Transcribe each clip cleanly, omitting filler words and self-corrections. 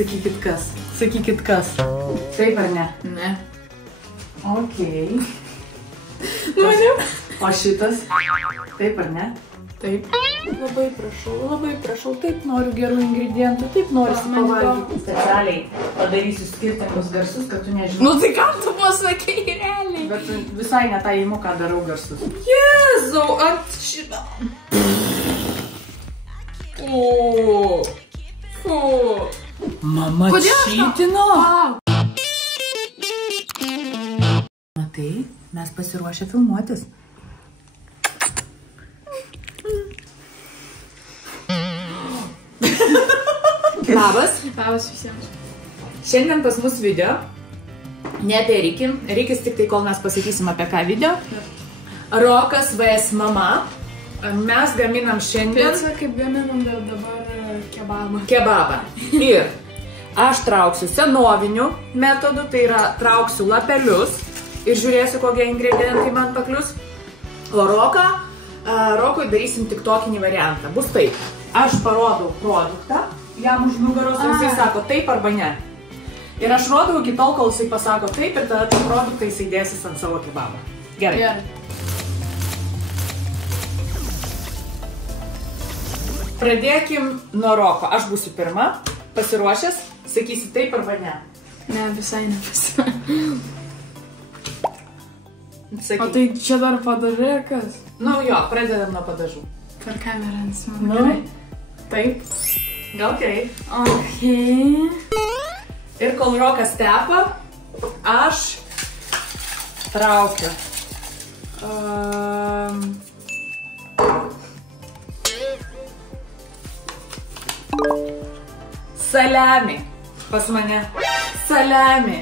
Sakykit kas. Sakykit kas. Taip ar ne? Ne. Okei. Maniau. O šitas? Taip ar ne? Taip. Labai prašau, taip noriu gerų ingredientų, taip noriu pavalgyti. Specialiai padarysiu skirtingus garsus, kad tu nežinai. Nu tai ką tu pasakei realiai? Bet visai ne tą įimu, ką darau garsus. Jėzau, ant šitą. Fu. Mama čytino. Matai, mes pasiruošę filmuotis. Labas. Labas visiems. Šiandien pas mus video. Ne apie Rikį. Rikis tik tai, kol mes pasakysim apie ką video. Rokas vs mama. Mes gaminam šiandien... Pizza kaip gaminam dabar kebabą. Kebabą. Ir aš trauksiu senoviniu metodu, tai yra trauksiu lapelius ir žiūrėsiu, kokie ingredientai man paklius. O Rokui darysim tik tokinį variantą. Bus taip. Aš parodau produktą, jam už nugaros, ir jisai sako taip arba ne. Ir aš rodau iki tol, kol jisai pasako taip, ir tada tą produktą jisai dėsis ant savo kebabą. Gerai. Pradėkim nuo Roko. Aš būsiu pirma. Pasiruošęs? Sakysi taip arba ne? Ne, visai nepasiruošęs. Sakyk. O tai čia dar padažai ar kas? Nu jo, pradedam nuo padažų. Per kamerą nesimanu. Nu. Gerai. Taip. Okei. Okei. Ir kol Rokas tepa, aš traukiu. Saliami. Pas mane. Saliami.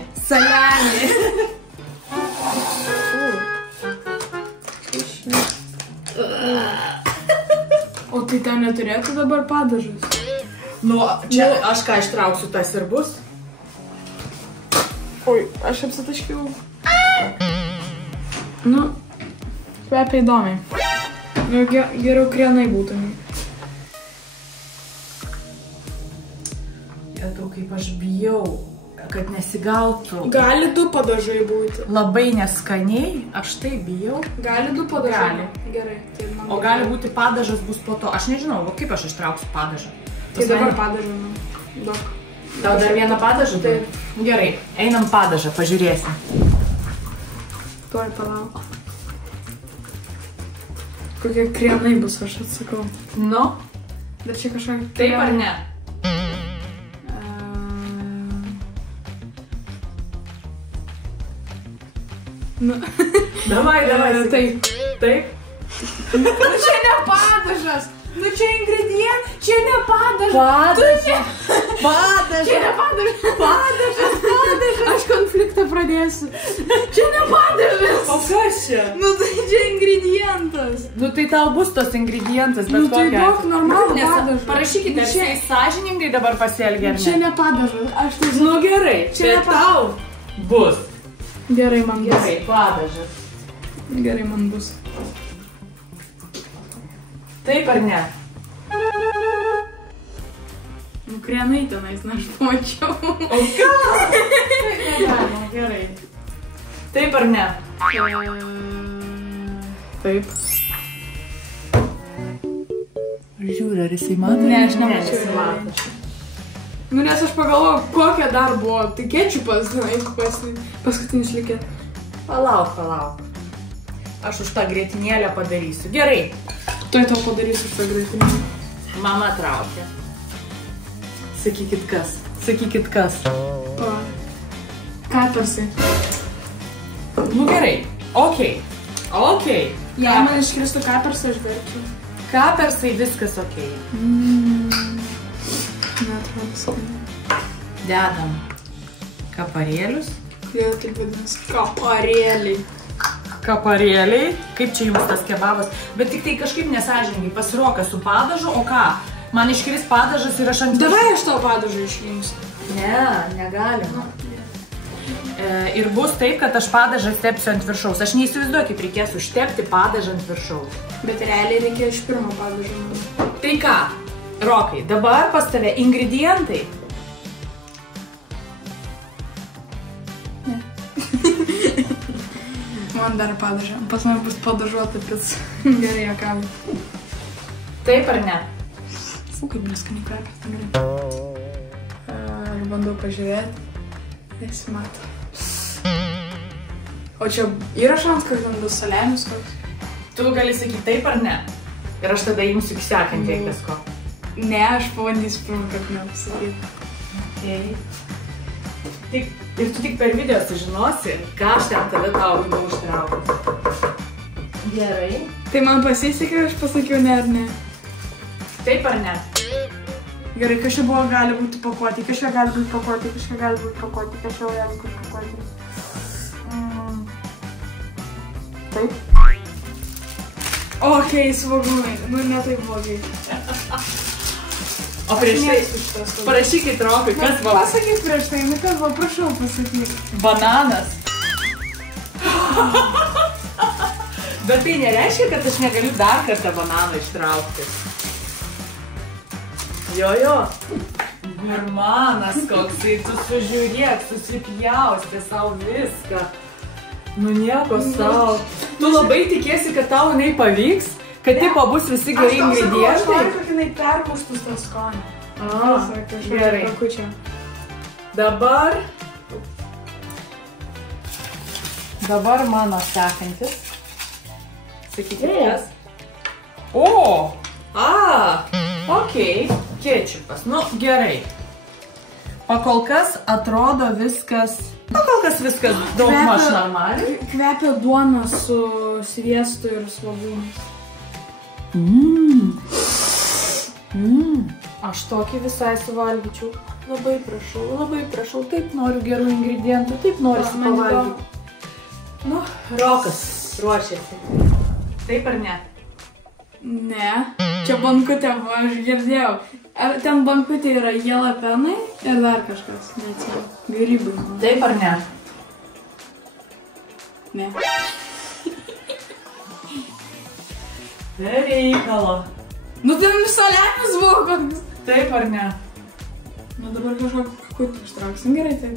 O tai ten neturėtų dabar padažus? Nu, čia aš ką ištrauksiu, tas ir bus. Oi, aš apsitaškiau. Nu, kvepia įdomiai. Nu, geriau krienai būtų. Jėdau, kaip aš bijau, kad nesigautų. Gali du padažai būti. Labai neskaniai, aš tai bijau. Gali du padažai. Gali. Gerai. Tai man O gali būti padažas bus po to. Aš nežinau, kaip aš ištrauksiu padažą. Tai dabar padažą, nu. Daug. Tau dar vieną padažą? Taip. Gerai, einam padažą, pažiūrėsim. Tuoj palauk. Kokie krienai bus, aš atsakau. Nu, Dar čia kažkokia... taip ar ne? Nu. Davai, Taip. Taip? Nu čia ne padažas. Nu čia ingredientai. Čia ne padažas. Padažas. Čia ne padažas. Aš konfliktą pradėsiu. Čia ne padažas. O kas čia? Nu tai čia ingredientas. Nu tai tau bus tos ingredientas, bet Nu tai kokia. duok normalų padažą. Parašykite, ar Čia- jisai sąžiningai dabar pasielgia, ar Čia ne? ne padažas. Aš tai Nu gerai, Čia bet ne tau bus. Gerai man bus. Gerai, padažas. Gerai man bus. Taip ar ne? Nu krienai tenais, na aš pamačiau. O ką? Negalima, gerai. Taip ar ne? Taip. Žiūri, ar jisai mato? Ne, aš Ne, nemačiau. nesimato. Nu nes aš pagalvoju, kokia dar buvo. Tai kečiupas, jeigu paskutinis likė. Palauk. Aš už tą grietinėlę padarysiu. Gerai. Tuoj tau padarysiu šitą graitinį. Mama traukia. Sakykit kas. O. Kapersai. Nu gerai. Okei. Jei man iškristų kapersą, aš verčiu. Kapersai viskas okei. Neatrodo skaniai. Dedam kaparėlius. Kodėl taip vadinasi? Kaparėliai. Kaparėliai. Kaip čia jums tas kebabas? Bet tik tai kažkaip nesąžiningai. Pasiroka su padažu, o ką? Man iškris padažas ir aš ant... Davai aš tau padažą išrinksiu. Ne, negalima. Ir bus taip, kad aš padažą stepsiu ant viršaus. Aš neįsivaizduoju, kaip reikės užtepti padažą ant viršaus. Bet realiai reikia iš pirmo padažą. Tai ką, Rokai, dabar pas tave ingredientai. man dar padažą. Pas man bus padažuota pica. Gerai, jokavau. Taip ar ne? Fū, kaip neskaniai kvepia. Aš bandau pažiūrėti. Nesimato. O čia yra šans, kad ten bus saliamis koks? Tu gali sakyti taip ar ne? Ir aš tada imsiu sekantį visko. Ne, aš pabandysiu pirmą, kad nepasakyti. Okay. Ir tu tik per video sužinosi, ką aš ten tada tau įdau užtraukus. Gerai. Tai man pasisekė, aš pasakiau ne ar ne. Taip ar ne? Gerai, kažkai buvo gali būti pakuoti, kažkai gali būti pakuoti, kažkai gali būti pakuoti, kažkai gali būti pakuoti. Taip. Okei, svagumai, nu ne taip blogai. O prieš tai, parašykit Rokui, kas buvo? Pasakyk prieš tai, nu kas buvo, prašau pasakyk. Bananas. Bet tai nereiškia, kad aš negaliu dar kartą bananą ištraukti. Jo. Gurmanas koksai, tu sužiūrėk, susipjaustė savo viską. Nu nieko savo. Tu labai tikėsi, kad tau jinai pavyks? Kad tipo bus visi geri ingredientai? Aš noriu, kad jinai perpūstus tą skonį. Gerai. Dabar mano sekantis. Sakykite, kas? O! Okei, kečupas. Nu, gerai. Pakol kas atrodo viskas... Pakol kas viskas daugmaž normaliai. Kvepia duona su sviestu ir svogūnais. Aš tokį visai suvalgyčiau. Labai prašau, taip noriu gerų ingredientų, taip norisi pavalgyti. Nu, Rokas ruošiasi. Taip ar ne? Ne. Čia bankutė buvo, aš girdėjau. Ten bankutė yra jalapenai ir dar kažkas, neatsimenu. Grybai. Taip ar ne? Ne. Nereikalo. Nu ten saliamis buvo koks. Taip ar ne? Nu dabar kažkokį kakutį ištrauksim, gerai taip.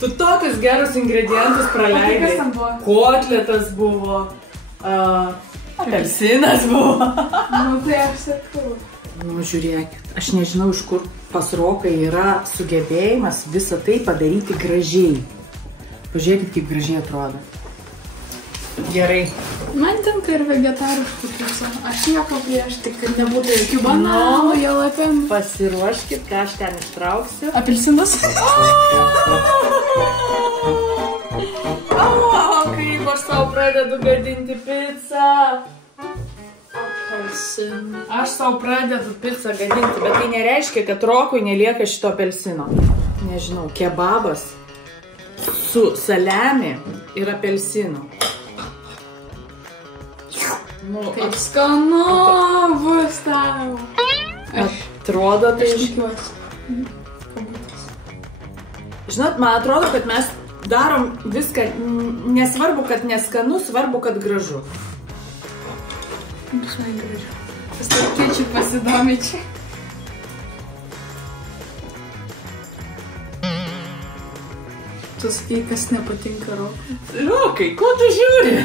Tu tokius gerus ingredientus praleidai. Kas ten buvo? Kotletas buvo, apelsinas buvo. Nu tai aš sakau. Nu žiūrėkit, aš nežinau, iš kur pas Roką yra sugebėjimas visą tai padaryti gražiai. Pažiūrėkit, kaip gražiai atrodo. Gerai. Man tinka ir vegetariškų pica. Aš nieko prieš, tik kad nebūtų jokių bananų, jalapenų. Pasiruoškit, ką aš ten ištrauksiu. Apelsinas? Kaip aš savo pradedu gadinti pizzą. Aš savo pradedu pizzą gadinti, bet tai nereiškia, kad Rokui nelieka šito apelsino. Nežinau, kebabas su saliami ir apelsinu. Nu, Kaip skanu bus tau. Atrodo, tai... Žinot, man atrodo, kad mes darom viską, nesvarbu, kad neskanu, svarbu, kad gražu. Visai gražu. Pastarkiečiai pasidomi čia. Tu sakai, kas nepatinka Rokui. Rokai, ko tu žiūri?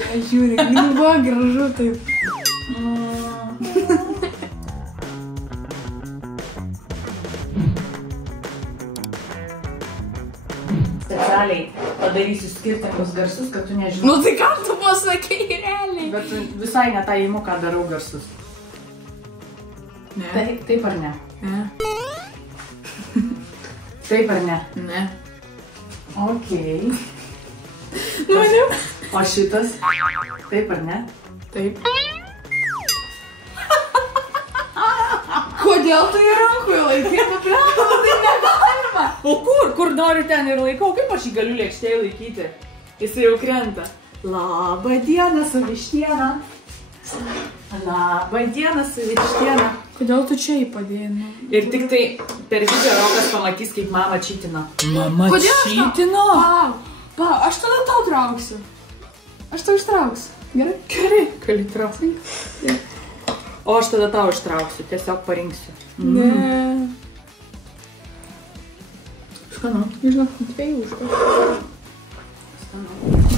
Aš žiūrėk, nu buvo gražu taip. Specialiai padarysiu skirtingus garsus, kad tu nežinai. Nu tai ką tu pasakei realiai? Bet visai ne tą įimu, ką darau garsus. Ne. Taip ar ne? Ne. Taip ar ne? Ne. Okei. Nu, ne. O šitas? Taip ar ne? Taip. Kodėl tu į rankų laikai? Tai negalima. O kur nori ten ir laikau? Kaip aš jį galiu lėkštėje laikyti? Jisai jau krenta. Labą dieną su vištiena. Labą dieną su vištiena. Kodėl tu čia jį padėjai? Ir tik tai per video Rokas pamatys, kaip mama čytino. Mama čytino? Palauk, aš tada tau trauksiu. Aš tau ištrauksiu. Gerai? Gerai, gali traukti. O aš tada tau ištrauksiu, tiesiog parinksiu. Ne. Skanu. Žinok, dviejų užkau.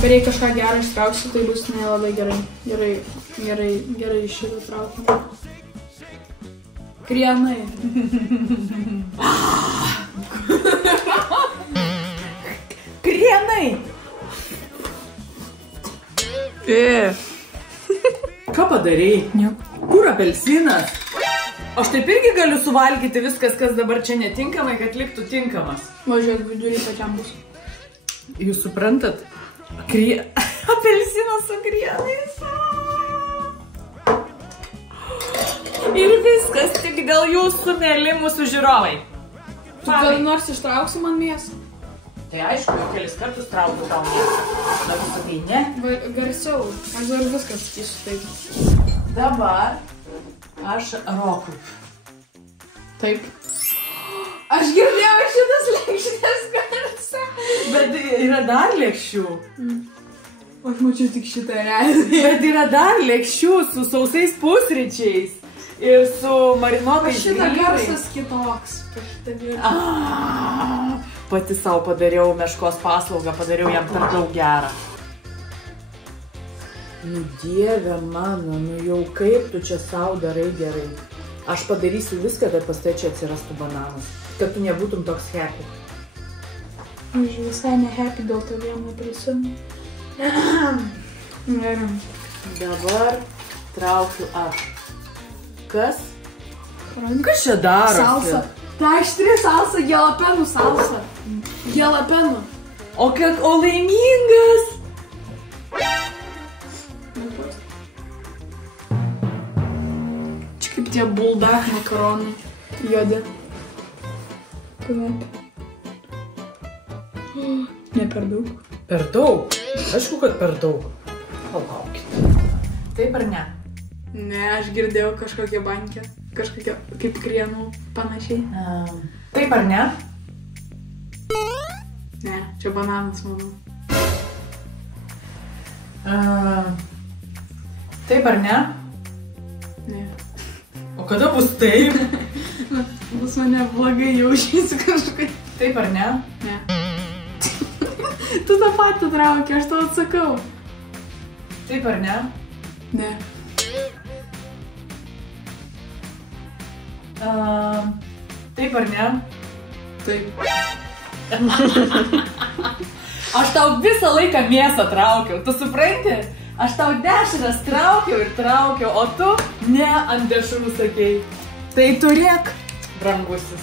Bereik kažką gerą ištrauksiu, tai bus nelabai gerai. Gerai iš šitą traukiu. Krienai. Krienai! Ką padarei? Ne. Kur apelsinas? Aš taip irgi galiu suvalgyti viskas, kas dabar čia netinkamai, kad liktų tinkamas. Važiuok, vidurį pačiam bus. Jūs suprantat? Apelsinas su krienais. Ir viskas tik dėl jūsų mėly mūsų žiūrovai. Tu gal nors ištrauksi man mėsą? Tai aišku, jau kelis kartus traukiu tau mėsą. Dabar sakai, ne? Garsiau. Aš dar viskas sakysiu taip. Dabar aš Rokui. Taip. Aš girdėjau šitas lėkštės garsą. Bet yra dar lėkščių. Aš mačiau tik šitą realiai. Bet yra dar lėkščių su sausais pusryčiais. Ir su marinuotais Šitą grybais. garsas kitoks. Pati savo padariau meškos paslaugą, padariau jam per daug gerą. Nu dieve mano, nu jau kaip tu čia savo darai gerai. Aš padarysiu viską, kad pas tai čia atsirastų bananas. Kad tu nebūtum toks happy. Aš visai ne happy dėl to vieno prisimenu. Dabar traukiu aš. Kas? Kas čia darosi? Salsa. Ta aštri salsa, jalapenų salsa. Jalapenų. O laimingas! Čia kaip tie buldak makaronai. Juodi. Ne per daug. Per daug? Aišku, kad per daug. Palaukit. Taip ar ne? Ne, aš girdėjau kažkokią bankę. Kažkokią kaip krienų panašiai. Taip ar ne? Ne, čia bananas, manau. Taip ar ne? Ne. O kada bus taip? Bus mane blogai jaučiasi kažkai. Taip ar ne? Ne. Tu tą patį trauki, aš tau atsakau. Taip ar ne? Ne. Taip ar ne? Taip. Aš tau visą laiką mėsą traukiau, tu supranti? Aš tau dešras traukiau ir traukiau, o tu ne ant dešrų sakei. Tai turėk, brangusis.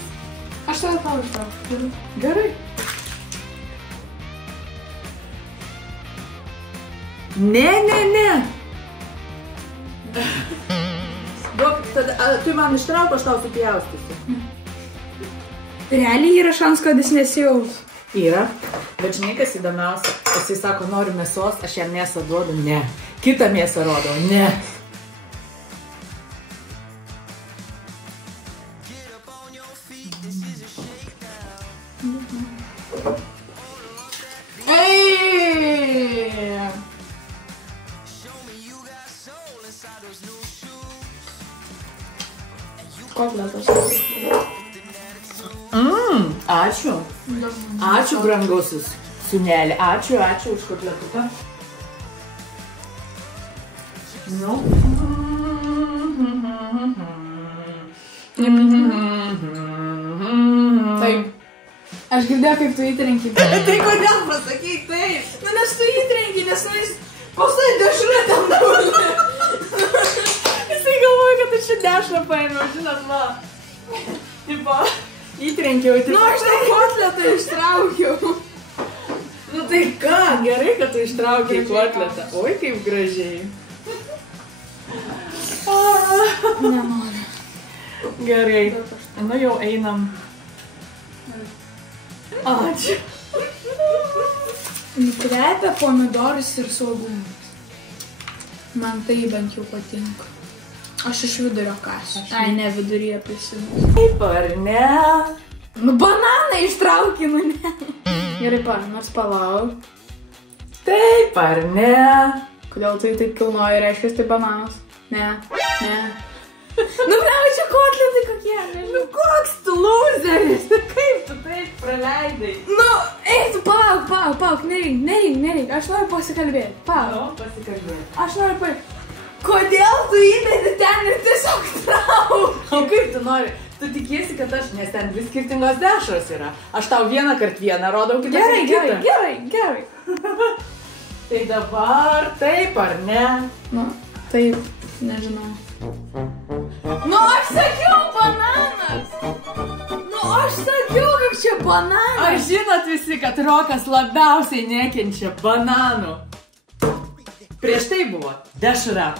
Aš tau tau ištraukiu. Gerai. Ne. Duok, tada, tu man ištrauk, aš tau supjaustysiu. Realiai yra šans, kad jis nesijaus. Yra, bet žinai, kas įdomiausia. Jisai sako, noriu mėsos, aš jam mėsą duodu, ne. Kitą mėsą rodau, ne. Kotletas. Ačiū. Ačiū, brangusis sūneli. Ačiū už kotletuką. Nu. Taip. Aš girdėjau, kaip tu įtrenki. Tai kodėl pasakai taip? Nu, nes tu įtrenki, nes tu pasai dešrą ten daulė. Jisai galvoja, kad aš čia dešrą paėmiau, žinot, va. Tipo, įtrenkiau. Nu, aš tą kotletą ištraukiau. Nu tai ką, gerai, kad tu ištraukiai kotletą. Oi, kaip gražiai. Nenoriu. Gerai. Nu jau einam. Ačiū. Nukvepia pomidorus ir svogūnus. Man tai bent jau patinka. Aš iš vidurio kasiu. Ai, ne, viduryje prisimenu. Taip ar ne? Nu, bananą ištrauki, nu ne. Gerai, nors palauk. Taip ar ne? Kodėl tu taip kilnoji, reiškia, tai bananas? Ne. Nu, bleu, čia kotletai kokie, nežinau. Nu koks tu loseris? Kaip tu taip praleidai? Nu, eik, tu palauk, Palauk, nereik, aš noriu pasikalbėti. Palauk. Pasikalbėti. Aš noriu Kodėl tu įdedi ten ir tiesiog trauk? O kaip tu nori? Tu tikiesi, kad aš, nes ten dvi skirtingos dešros yra. Aš tau vieną kart vieną rodau, kitą kart kitą. Gerai. Tai dabar taip ar ne? Nu, taip, nežinau. Nu, aš sakiau bananas! Kaip čia bananas! Ar žinot visi, kad Rokas labiausiai nekenčia bananų? Prieš tai buvo dešra.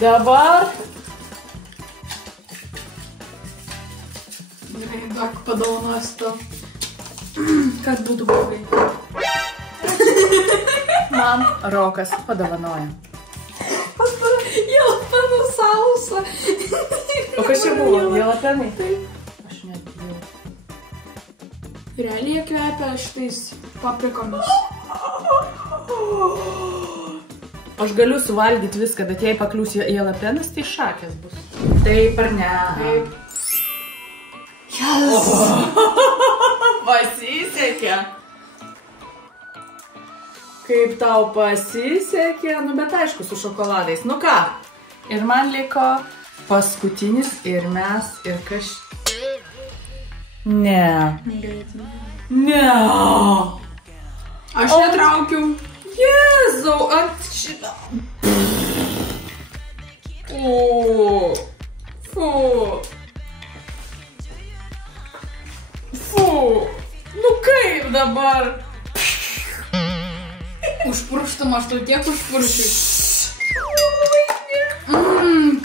Dabar... Gerai, duok padovanosiu tau. Kad būtų blogai. Man Rokas padovanoja. Jalapenų salsa. O kas čia buvo? Jalapenai? Taip. Aš nebijau. Realiai jie kvepia šitais paprikomis. Aš galiu suvalgyti viską, bet jei pakliūs jalapenas, tai šakės bus. Taip ar ne? Taip. Pasisekė. Kaip tau pasisekė, nu bet aišku su šokoladais. Nu ką, ir man liko paskutinis ir mes ir Ne. Ne. Aš netraukiu. Jėzau, ant šitą. Fu. Nu kaip dabar? Užpurštum, aš tau tiek užpuršiu.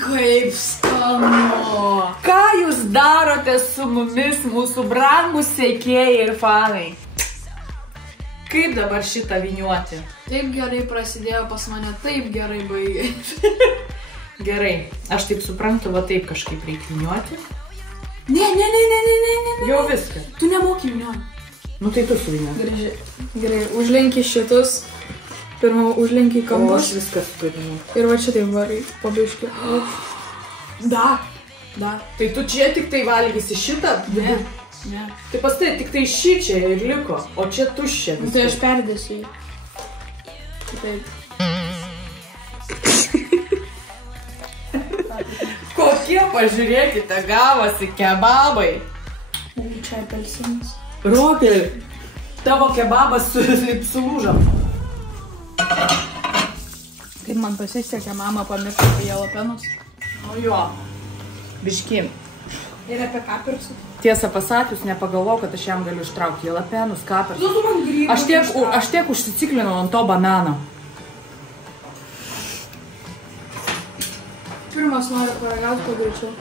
Kaip skanu. Ką jūs darote su mumis, mūsų brangūs sekėjai ir fanai? Kaip dabar šitą viniuoti? Taip gerai prasidėjo pas mane, taip gerai baigė. Gerai, aš taip suprantu, va taip kažkaip reikia viniuoti. Ne. Jau viską. Tu nemoki viniuoti. Nu tai tu suviniuoti. Gerai, užlenki šitus. Pirmą užlenki kampus. O aš viskas turinu. Ir va čia taip varai, pabiški. Da. Tai tu čia tik tai valgysi šitą? Ne. Tai pastai tik tai šį čia ir liko, o čia tuščia viskas. Tai aš perdėsiu jį. Taip. Kokie, pažiūrėkite, gavosi kebabai. Čia apelsinas. Rokai, tavo kebabas sulūžo. Kaip man pasisekė, mama pamiršo apie jalapenus. Nu jo, biški. Ir apie kapersų. Tiesą pasakius, nepagalvojau, kad aš jam galiu ištraukti jalapenus, kapersus. Aš tiek užsiciklinau ant to banano. Pirmas noriu paragauti kuo greičiau.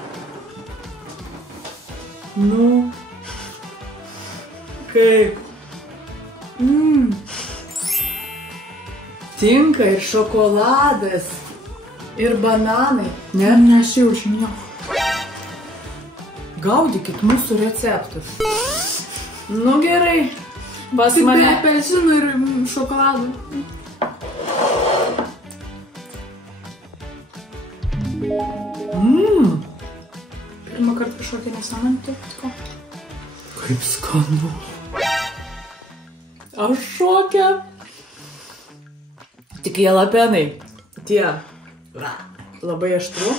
Nu. Kaip? Tinka ir šokoladas, ir bananai. Ne? Nesijaučiu nieko. Gaudykit mūsų receptus. Nu gerai. Pas Tik be mane. apelsinų ir šokoladų. Pirmą kartą kažkokią nesąmonę tiko. Kaip skanu. Aš šoke. Tik jalapenai. Tie. Labai aštru.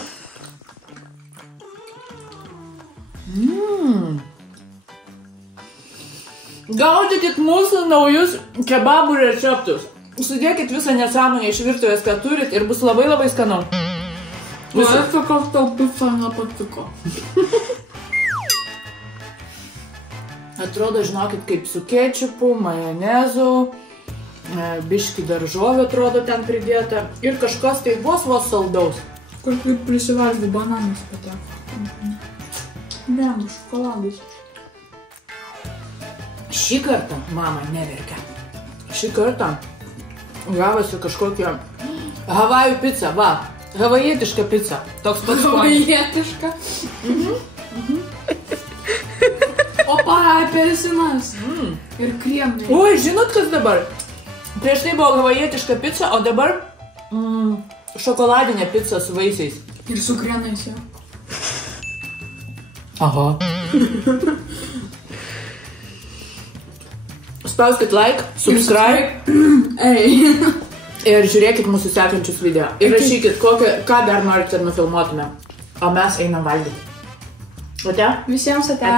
Gaudykit mūsų naujus kebabų receptus. Sudėkit visą nesąmonę iš virtuvės, ką turit ir bus labai labai skanu. Visą kad tau pica nepatiko. Atrodo, žinokit, kaip su kečupu, majonezu, biški daržovių atrodo ten pridėta ir kažkas tai vos saldaus. Kažkaip prisivalgiu bananus pateko. Ne, šokoladus. Šį kartą mama neverkia. Šį kartą gavosi kažkokia Havajų pica, va. Havajietiška pica. Toks pats skonis. Havajietiška? Opa, apelsinas. Ir kremai. Oi, žinot kas dabar? Prieš tai buvo havajietiška pica, o dabar šokoladinė pica su vaisiais. Ir su krenais jau. Aha. Spauskit like, subscribe. Ir žiūrėkit mūsų sekančius video. Ir rašykit, ką dar norit, kad nufilmuotume. O mes einam valgyti. Ate? Visiems ate.